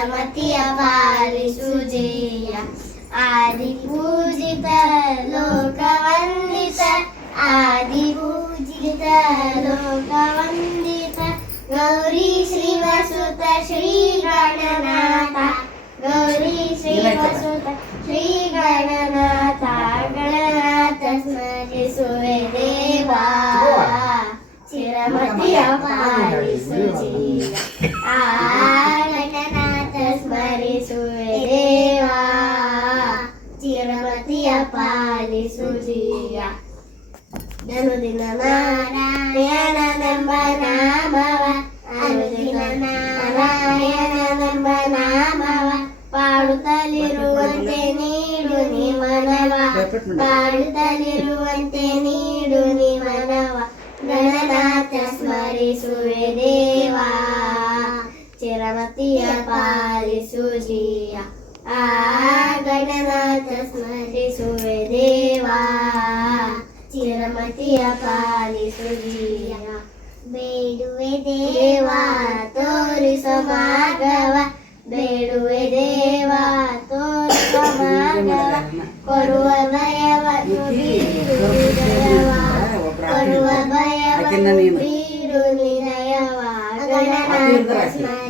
रमतिय पारिसुजेय आदिपूजित लोकवन्दित आदिपूजित लोकवन्दित गौरी श्रीवसुत श्रीगणनाथ गौरी श्रीवसुत श्रीगणनाथ गणनाथ स्मरिसुवे देवा। चिरमतिय पारिसुजेय आ ಪಾಲಿಸು ಜೀವ ಅನುದಿನ ನಾರಾಯಣನೆಂಬ ನಾಮವ ಅನುದಿನ ನಾರಾಯಣನೆಂಬ ನಾಮವ ಪಾಡುತ್ತಲಿರುವಂತೆ ನೀಡು ನಿ ಮನವ ಪಾಡುತ್ತಲಿರುವಂತೆ ನೀಡು ನಿ ಮನವ ಗಣನಾಥ ಸ್ಮರಿಸುವೆ ದೇವಾ ಚಿರಮತಿಯ ಪಾಲಿಸು ಜೀಯ ಆ ಗಣನಾಥ ಸ್ಮರಿಸುವೆ ದೇವಾ. ಚಿರಮತಿಯ ಪಾಲಿಸು ಜೀಯ ಬೇಡುವೆ ದೇವಾ ತೋರಿಸೋ ಮಾರ್ಗವ. ಬೇಡುವೆ ದೇವಾ ತೋರಿಸೋ ಮಾರ್ಗವ. ಕೊಡುವ ಭಯವನ್ನು ಬೀರು ಹೃದಯವ ಕೊಡುವ ಭಯವನ್ನು ಬೀರು ನಿಲಯವ ಗಣನಾಥ ಸ್ಮರಿಸುವೆ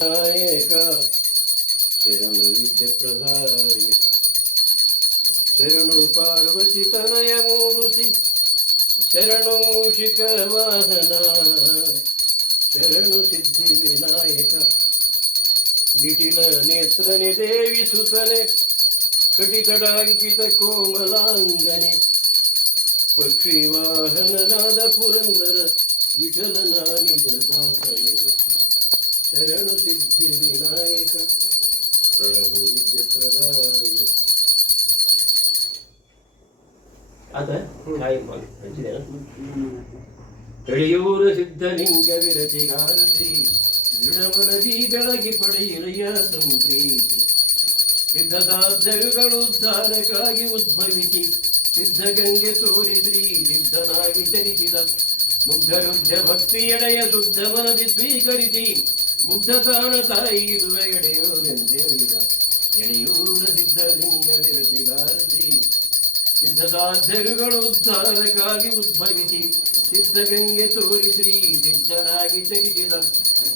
ನಾಯಕ ಶರಣ ವಿದ್ಯೆ ಪ್ರದಾಯಕ ಶರಣು ಪಾರ್ವತಿ ತನಯ ಮೂರುತಿ, ಶರಣು ಮೂಷಿಕ ವಾಹನ, ಶರಣು ಸಿದ್ಧಿ ವಿನಾಯಕ, ನಿಟಿಲ ನೇತ್ರನೆ ದೇವಿ ಸುತನೆ, ಕಟಿತಡಾಂಕಿತ ಕೋಮಲಾಂಗನೆ ಪಕ್ಷಿ ವಾಹನನಾದ ಪುರಂದರ ವಿಠಲನ ನಿಜ ದಾಸನೆ ಶರಣು ಸಿದ್ಧಿ ವಿನಾಯಕ ಶರಣು ವಿದ್ಯ ಪ್ರದಾಯಕ. ಅದ ನಿಂಗ ವಿರತಿ ಸಿದ್ಧಲಿಂಗ ವಿರತಿಗಾರತಿ ದೃಢಮನದಿ ಬೆಳಗಿ ಪಡೆಯಿರಯ ಸಂಪ್ರೀತಿ. ಸಿದ್ಧಸಾಧ್ಯರುಗಳು ಉದ್ಧಾರಕ್ಕಾಗಿ ಉದ್ಭವಿಸಿ ಸಿದ್ಧಗಂಗೆ ತೋರಿದ್ರಿ ಸಿದ್ಧನಾಗಿ ಚರಿಸಿದ. ಮುಗ್ಧರುದ್ಧ ಭಕ್ತಿಯಡೆಯ ಶುದ್ಧ ಮನದಿ ಸ್ವೀಕರಿಸಿ. ಮುಗ್ಧ ತಾಣ ತಾಯಿ ಇದುವೆ ಎಡೆಯೋರೆಂದೇಳಿದ ಎಡೆಯೂರ ಸಿದ್ಧಲಿಂಗ ವಿರತಿಗಾರತಿ ಸಿದ್ಧಸಾಧ್ಯರುಗಳು ಉದ್ಧಾರಕ್ಕಾಗಿ ಉದ್ಭವಿಸಿ. ಸಿದ್ಧಗಂಗೆ ತೋರಿದ್ರಿ ಸಿದ್ಧನಾಗಿ ಚರಿಸಿದ.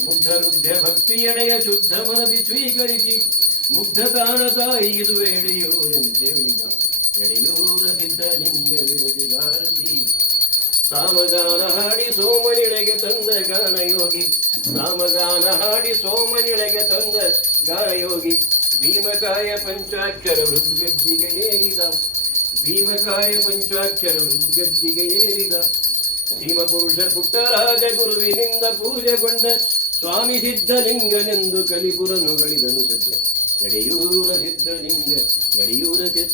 ಮುಗ್ಧರುದ್ಧ ಭಕ್ತಿಯಡೆಯ ಶುದ್ಧ ಮನದಿ ಸ್ವೀಕರಿಸಿ. ಮುಗ್ಧ ತಾಣ ತಾಯಿ ಇದುವೆ ಎಡೆಯೋರೆಂದೇಳಿದ ಎಡೆಯೂರ ಸಿದ್ಧಲಿಂಗ ವಿರತಿಗಾರತಿ ಸಾಮಗಾನ ಹಾಡಿ ಸೋಮನಿಳೆಗೆ ತಂದ ಗಾನಯೋಗಿ ಸಾಮಗಾನ ಹಾಡಿ ಸೋಮನಿಳೆಗೆ ತಂದ ಗಾನಯೋಗಿ ಭೀಮಕಾಯ ಪಂಚಾಕ್ಷರ ಹೃದ್ಗದ್ದಿಗೆ ಏರಿದ. ಭೀಮಕಾಯ ಪಂಚಾಕ್ಷರ ಹೃದ್ಗದ್ದಿಗೆ ಏರಿದ. ಭೀಮಪುರುಷ ಪುಟ್ಟರಾಜ ಗುರುವಿನಿಂದ ಪೂಜೆಗೊಂಡ ಸ್ವಾಮಿ ಸಿದ್ಧಲಿಂಗನೆಂದು ಕಲಿಪುರನುಗಳಿದನು ಸದ್ಯ. ಎಡೆಯೂರ ಸಿದ್ಧಲಿಂಗ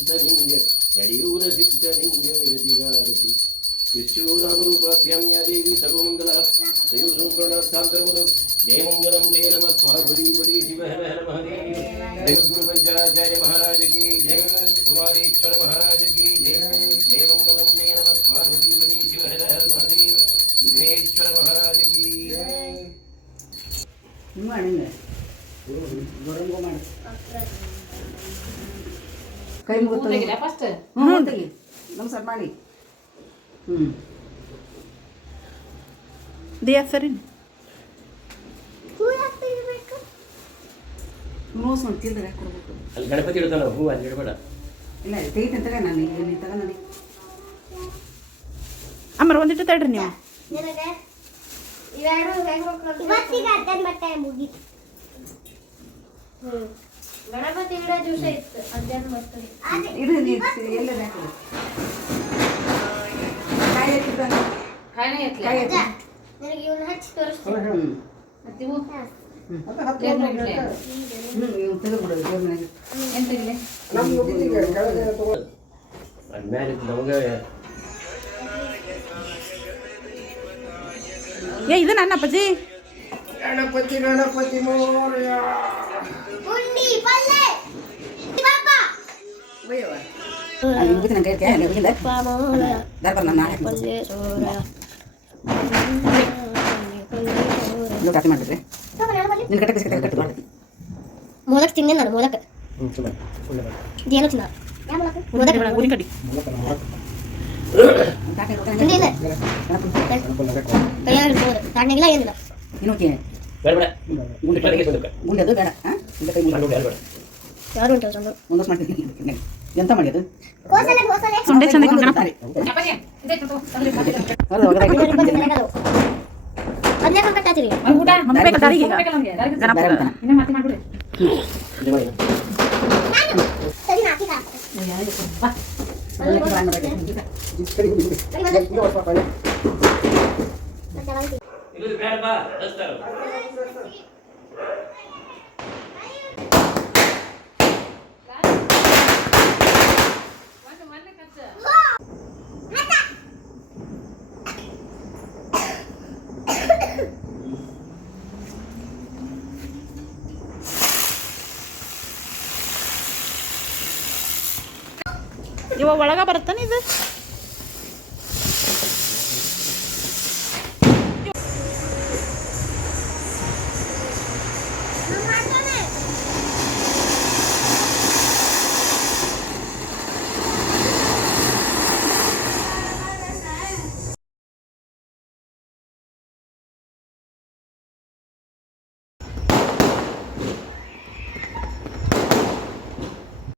ಎಡೆಯೂರ ಸಿದ್ಧಲಿಂಗ ಎಡೆಯೂರ ಸಿದ್ಧಲಿಂಗ ವಿರತಿಗಾರತಿ ಯಶ್ಯೂರಾಮರೂಪಾಭ್ಯಾಂ ಯಾ ದೇವಿ ಸರ್ವಮಂಗಲ ದೈವ ಸಂಸ್ಮರಣಾರ್ಥಾಂತರ್ಮದು ಜಯ ಮಂಗಲಂ ಜಯ ನಮ ಪಾರ್ವತಿ ಪಡಿ ಶಿವ ಹರ ಹರ ಮಹದೇವ ಜಗದ್ಗುರು ಪಂಚಾಯತ್ ಗೋವಿಂದಾಚಾರ್ಯ ಮಹಾರಾಜ ಕಿ ಜಯ ಕುಮಾರೇಶ್ವರ ಮಹಾರಾಜ ಕಿ ಜಯ ಜಯ ಮಂಗಲಂ ಜಯ ನಮಃ ಪಾರ್ವತೀಪತಿ ಶಿವ ಹರ ಹರ ಮಹಾದೇವ ವಿಘ್ನೇಶ್ವರ ಮಹಾರಾಜ ಕಿ ಜಯ ಹಿಂಗೆ ಮಾಡಿ ಹಿಂಗೆ ಗೊರಂಗು ಮಾಡಿ ಕೈ ಮುಗಿತು ಫಸ್ಟ್ ಹ್ಞೂ ತೆಗಿ ಸರ್ ಮಾಡಿ. ಹ್ಞೂ ದಿಯಾ ಸರಿ ನೋಸ್ ನೋಡಿ ತಿಂದ್ರೆ ಕೊಡ್ಬೇಕು? ಅಲ್ಲಿ ಗಣಪತಿ ಇಡ್ತಾನ ಹೂ ಅಲ್ಲಿ ಇಡಬೇಡ. ಇಲ್ಲ ನಾನು ಇಲ್ಲಿ ನೀನು ಅಮ್ಮರ ಒಂದಿಟ್ಟು ತಡ್ರಿ ನೀವು. ನಿನಗೆ? ಇವೆರಡು ಹೆಂಗ್ ಇವತ್ತಿಗೆ ಅರ್ಧ ಮುಗೀತು. ಗಣಪತಿ ಇಡೋ ದಿವಸ ಇತ್ತು ಇದು ಎಲ್ಲ ಕಾಯಿ ಎತ್ತಿದ್ದಾನೆ ಕಾಯಿ ಎತ್ತಿ ನನಗೆ ಹಚ್ಚಿ ತೋರಿಸ್ತೀನಿ. ಏ ಇದು ನನ್ನ ಅಪ್ಪಾಜಿ. ಗಣಪತಿ ಗಣಪತಿ ಮೋರ್ಯ. ಉಂಡಿ ಪಲ್ಲೆ ಪಾಪ ಅಲ್ಲಿ ಮುಗಿತು ನನ್ನ ಕೈ ಕೈ ಮುಗಿದ ದರ್ಬಾರ್ ನಾನು ನಾಳೆ ಪಲ್ಲೆ ಸೋರ ಇದು ಕಟ್ ಮಾಡಿಬಿಟ್ರೆ ನಿನ್ನ ಕಟ್ಟಕ್ಕೆ ಸಿಗ್ತಾರೆ ಕಟ್ಟು ಮಾಡಿ ಮೊದಕ್ ತಿಂದೆ ನಾನು ಮೊದಕ್ ಇದೇನು ತಿನ್ನ ಮೊದಕ್ ಊರಿ ಕಡಿ ಕಾಕೆ ತಿಂದಿಲ್ಲ ಕೈಯಾಗ ಇಟ್ಬೋದು ತಣ್ಣಗಿಲ್ಲ ಏನಿಲ್ಲ ಇನ್ನೊಕ್ಕೆ ಬೇಡ ಬೇಡ ಗುಂಡೆ ಇಪ್ಪತ್ತೈದು ಸಂದಕ. ಗುಂಡೆ ಅದು ಬೇಡ ಹಾಂ ಇಲ್ಲ ಕೈ ಮುಗಿದು ಬೇಡ ಬೇಡ ಯಾರು ಉಂಟು ಚಂದ್ರು ಒಂದಷ್ಟು ಮಾಡ್ತೀನಿ ಎಂತ ಮಾಡಿ ಅದು ಕೋಸಲೆ ಕೋಸಲೆ ಸುಂಡೆ ಚಂದ ಗಣಪ ಅಪ್ಪಾಜಿ ಇದೇ ಕೊಡು, ತಗೊಳ್ಳಿ, ಹಚ್ತಾರ. ಇವ ಒಳಗ ಬರುತ್ತಾನೆ ಇದು